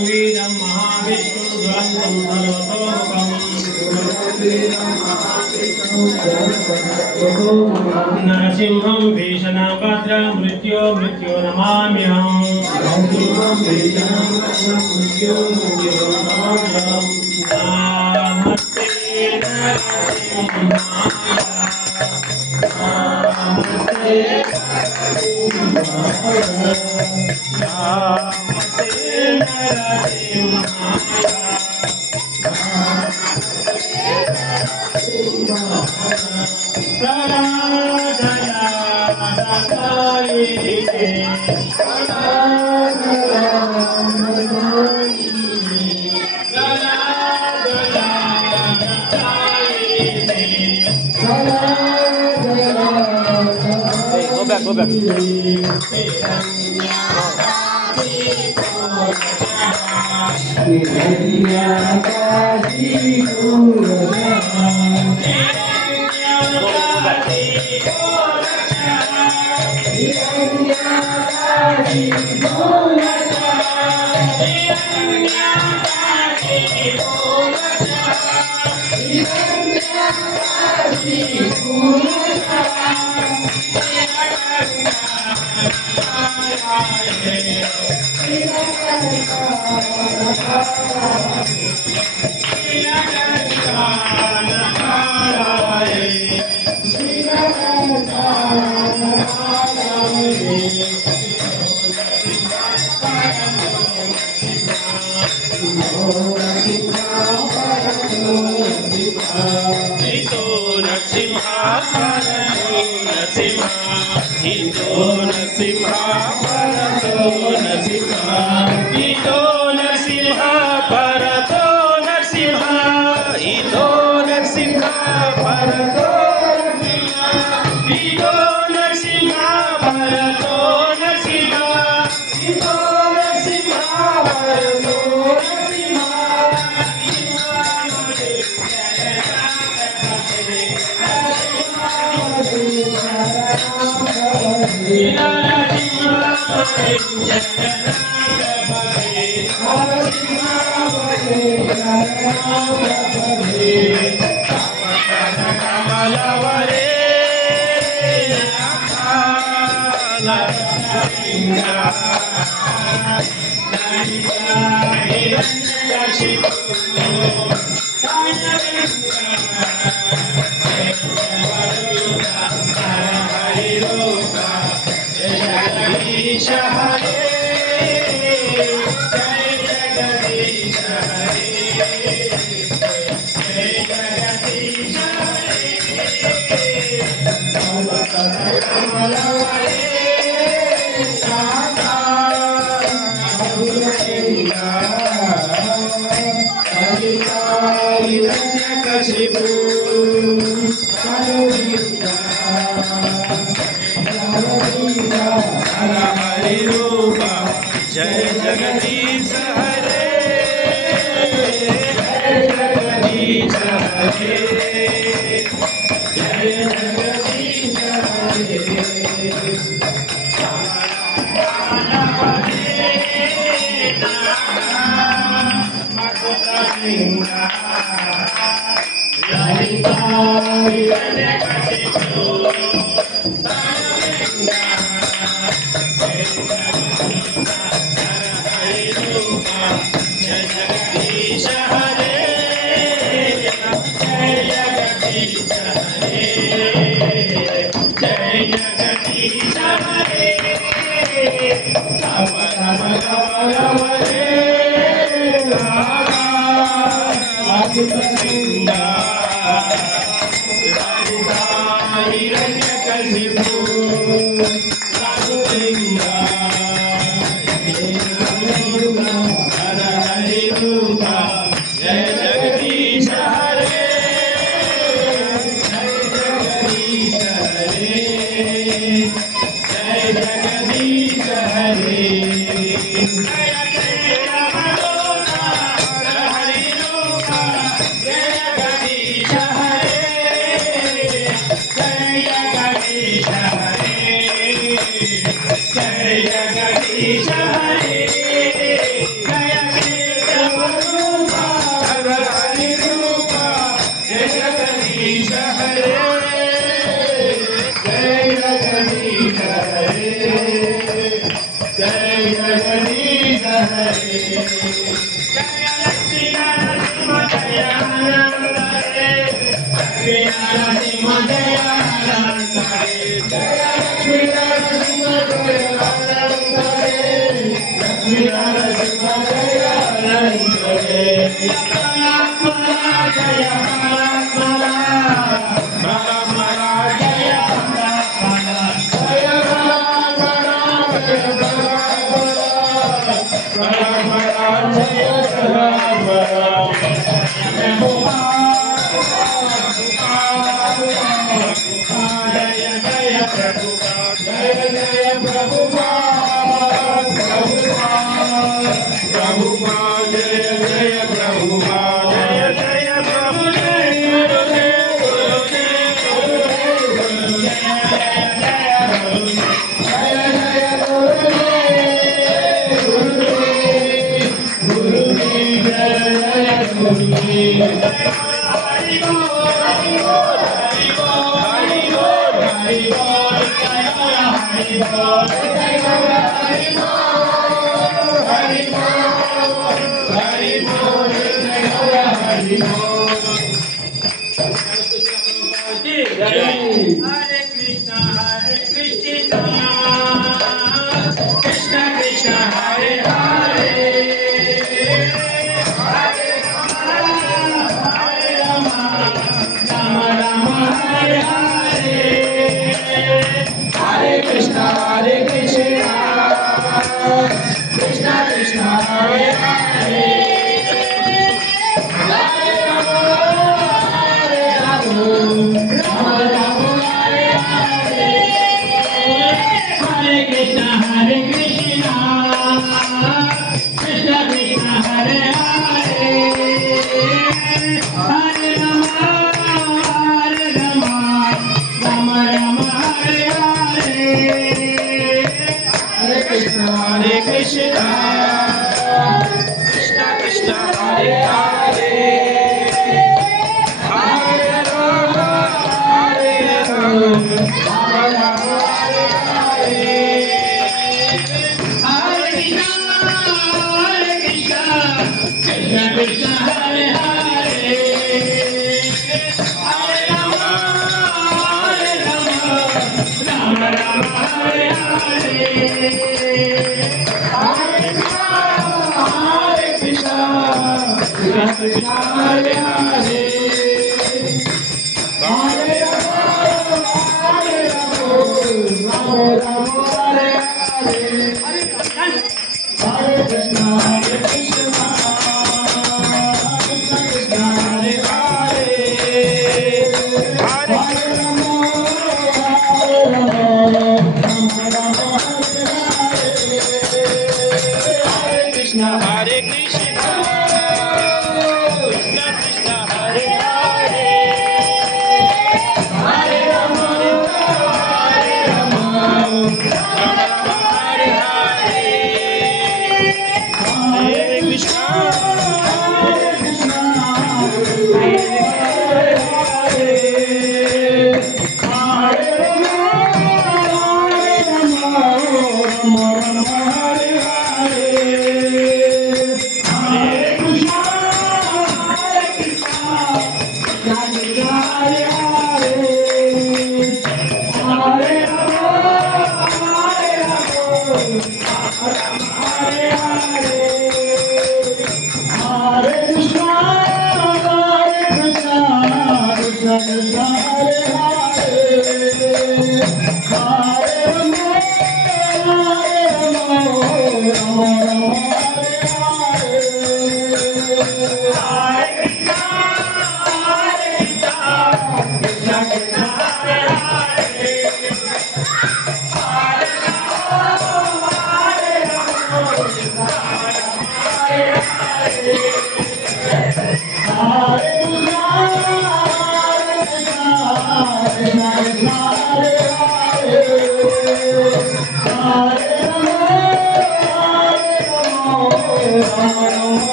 वीरं महाविष्णु दुरन्तं सर्वतोमुखम् नरसिंहं भीषणभद्रं मृत्यो नमाम्यहम् Go back. जय जगदीश हरे। जगदीश हरे जय लक्ष्मी नरसिंह जय अनंत हरे लक्ष्मी नरसिंह जय अनंत हरे जय लक्ष्मी नरसिंह जय अनंत हरे लक्ष्मी नरसिंह जय अनंत हरे परात्परा जय परात्परा परात्परा जय परात्परा जय परात्परा जय परात्परा जय परात्परा जय जय प्रभुपाद जय जय प्रभुपाद प्रभुपाद जय जय प्रभुपाद जय जय प्रभु जय गुरुदेव गुरुदेव गुरुदेव जय जय गुरुदेव गुरुदेव गुरुदेव जय जय गुरुदेव हरि बोल हरि बोल हरि बोल हरि बोल जय हरि बोल जय हरि बोल हरि बोल हरि बोल जय हरि बोल हरे Krishna Krishna Krishna Hare Hare Hare Ram Ram Ram Hare Hare Hare Krishna Krishna Krishna Hare Hare Hare Ram Ram Ram Hare Hare Hare Krishna Krishna Krishna Hare Hare Hare Ram Ram Ram Hare Hare Hare Krishna Krishna Krishna Hare Hare Hare Ram Ram Ram Hare Hare Hare Krishna Krishna Krishna Hare Hare Hare Ram Ram Ram Hare Hare Hare Krishna Krishna Hare Hare Hare Ram Ram Ram Hare Hare Hare Krishna Krishna Krishna Hare Hare Hare Ram Ram Ram Hare Hare Hare Krishna Krishna Krishna Hare Hare Hare Ram Hare Hare Hare Krishna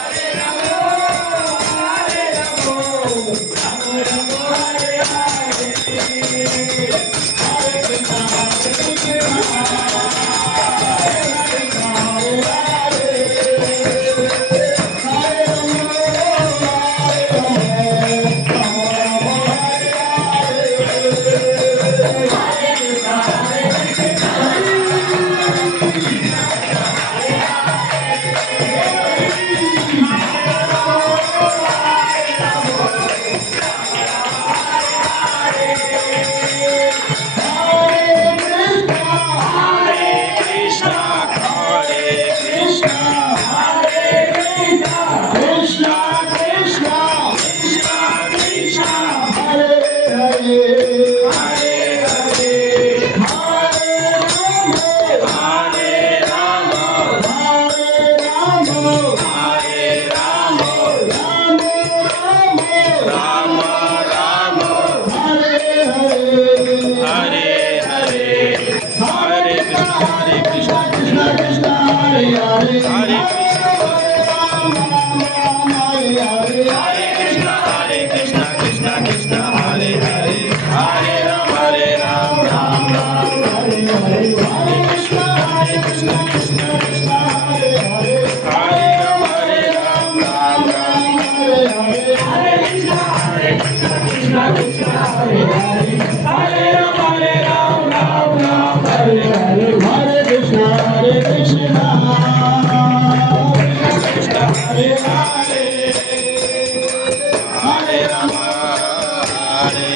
Hare Krishna Krishna Krishna Hare Hare Hare Ram Ram Ram Hare Hare Hare Krishna Krishna Krishna Krishna Hare Hare Hare Ram Ram Ram Hare Hare Hare Krishna Krishna Krishna Hare Hare Hare Ram Ram Ram Hare Hare Hare Krishna Krishna Krishna Hare Hare Hare Rama Hare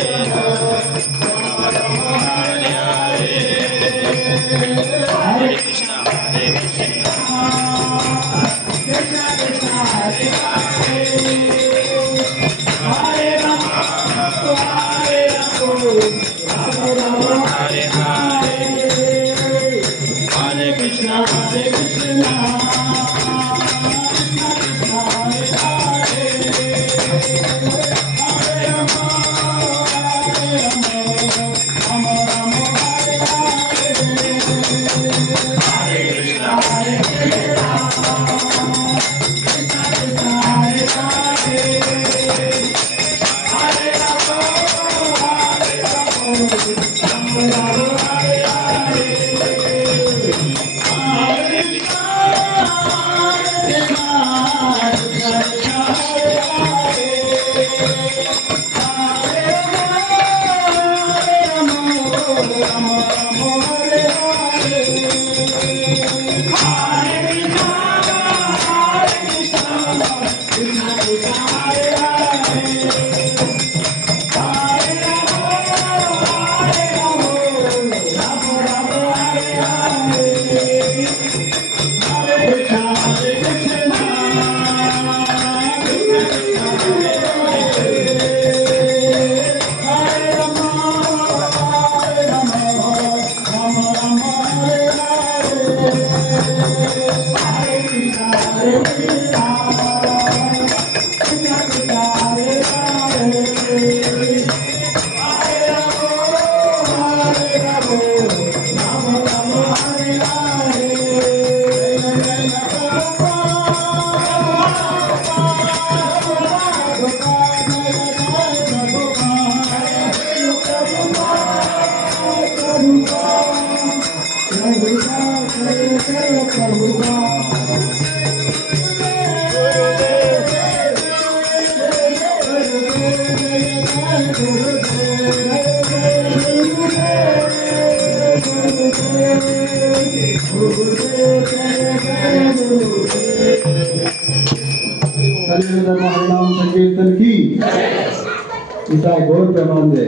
Rama Rama Hare Hare Hare Krishna Hare Krishna Krishna Krishna Hare Hare Hare Rama Hare Rama Hare Hare Hare Krishna Hare Krishna हरिनाम संकीर्तन की ईसा गौर पैमाने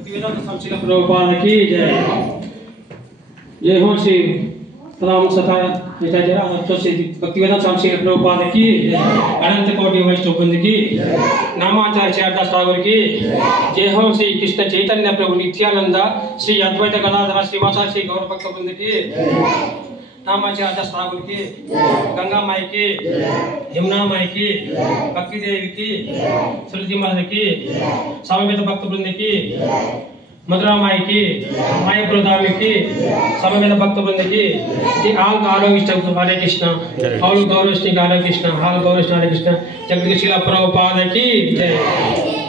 प्रभुपाद की जय। जय हो श्री राम सथा जरा भक्तिवेदांत स्वामी श्री प्रभुपाद की अनंत कोटि वैष्णव वृंद की नामाचार्य शारदा ठाकुर की जय हो श्री कृष्ण चैतन्य प्रभु नित्यानंद श्री अद्वैत गदाधर श्रीवासा श्री गौर भक्त वृंद की नामाचार्य ठाकुर की गंगा माई की यमुना माई की भक्ति देवी की श्रुति माता की समवेत भक्त वृंद की मधुरा माई की मायापुर धामी की समवेत भक्त वृंद की आल गौरव हरे कृष्ण ऑल गौरव हरे कृष्ण ऑल गौरव हरे कृष्ण जगत शिला प्रभुपाद की जय।